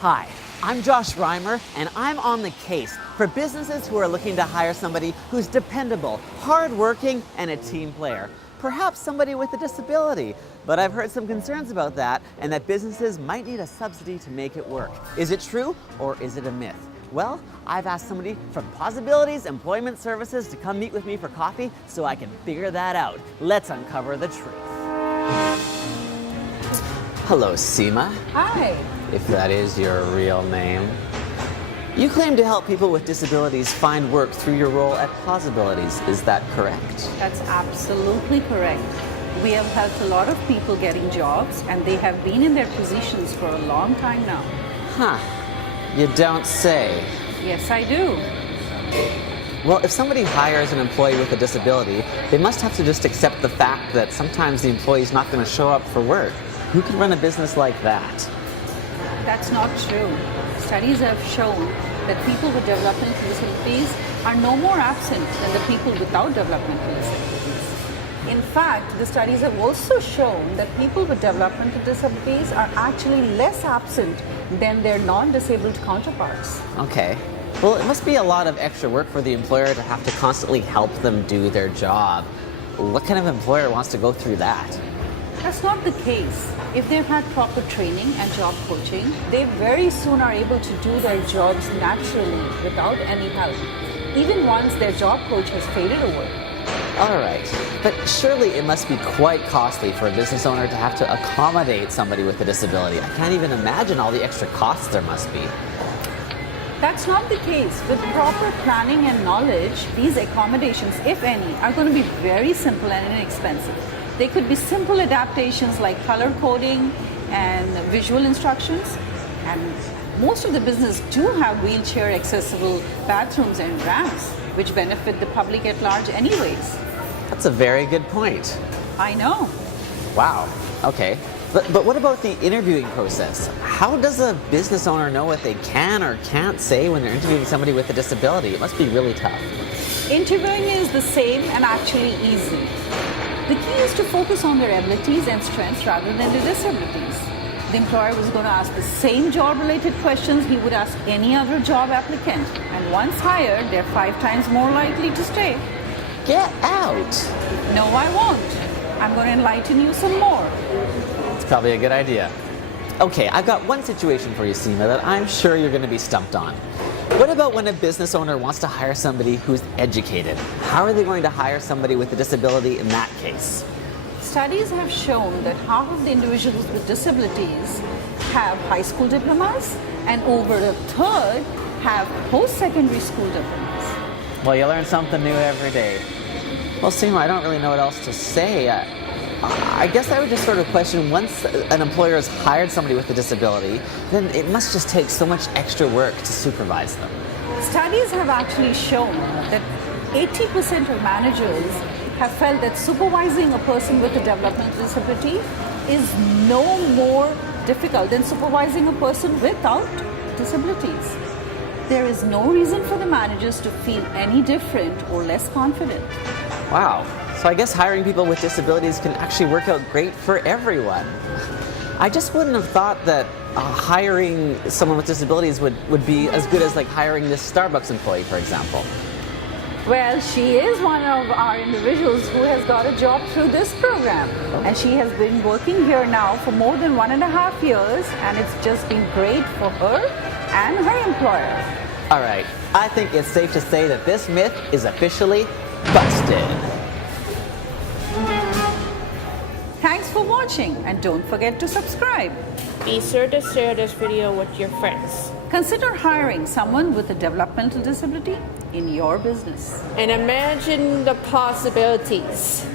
Hi, I'm Josh Reimer, and I'm on the case for businesses who are looking to hire somebody who's dependable, hardworking, and a team player. Perhaps somebody with a disability, but I've heard some concerns about that and that businesses might need a subsidy to make it work. Is it true or is it a myth? Well, I've asked somebody from posAbilities Employment Services to come meet with me for coffee so I can figure that out. Let's uncover the truth. Hello, Seema. Hi. If that is your real name. You claim to help people with disabilities find work through your role at posAbilities. Is that correct? That's absolutely correct. We have helped a lot of people getting jobs, and they have been in their positions for a long time now. Huh. You don't say. Yes, I do. Well, if somebody hires an employee with a disability, they must have to just accept the fact that sometimes the employee's not going to show up for work. Who can run a business like that? That's not true. Studies have shown that people with developmental disabilities are no more absent than the people without developmental disabilities. In fact, the studies have also shown that people with developmental disabilities are actually less absent than their non-disabled counterparts. Okay. Well, it must be a lot of extra work for the employer to have to constantly help them do their job. What kind of employer wants to go through that? That's not the case. If they've had proper training and job coaching, they very soon are able to do their jobs naturally without any help, even once their job coach has faded away. All right, but surely it must be quite costly for a business owner to have to accommodate somebody with a disability. I can't even imagine all the extra costs there must be. That's not the case. With proper planning and knowledge, these accommodations, if any, are going to be very simple and inexpensive. They could be simple adaptations like color coding and visual instructions. And most of the businesses do have wheelchair accessible bathrooms and ramps, which benefit the public at large anyways. That's a very good point. I know. Wow, okay. But what about the interviewing process? How does a business owner know what they can or can't say when they're interviewing somebody with a disability? It must be really tough. Interviewing is the same and actually easy. The key is to focus on their abilities and strengths rather than their disabilities. The employer was going to ask the same job-related questions he would ask any other job applicant. And once hired, they're 5 times more likely to stay. Get out! No, I won't. I'm going to enlighten you some more. It's probably a good idea. Okay, I've got one situation for you, Seema, that I'm sure you're going to be stumped on. What about when a business owner wants to hire somebody who's educated? How are they going to hire somebody with a disability in that case? Studies have shown that half of the individuals with disabilities have high school diplomas, and over a third have post-secondary school diplomas. Well, you learn something new every day. Well, Seema, I don't really know what else to say. I guess I would just sort of question, once an employer has hired somebody with a disability, then it must just take so much extra work to supervise them. Studies have actually shown that 80% of managers have felt that supervising a person with a developmental disability is no more difficult than supervising a person without disabilities. There is no reason for the managers to feel any different or less confident. Wow. So I guess hiring people with disabilities can actually work out great for everyone. I just wouldn't have thought that hiring someone with disabilities would be as good as like hiring this Starbucks employee, for example. Well, she is one of our individuals who has got a job through this program. And she has been working here now for more than 1.5 years, and it's just been great for her and her employer. All right, I think it's safe to say that this myth is officially busted. Thanks for watching, and don't forget to subscribe. Be sure to share this video with your friends. Consider hiring someone with a developmental disability in your business. And imagine the possibilities.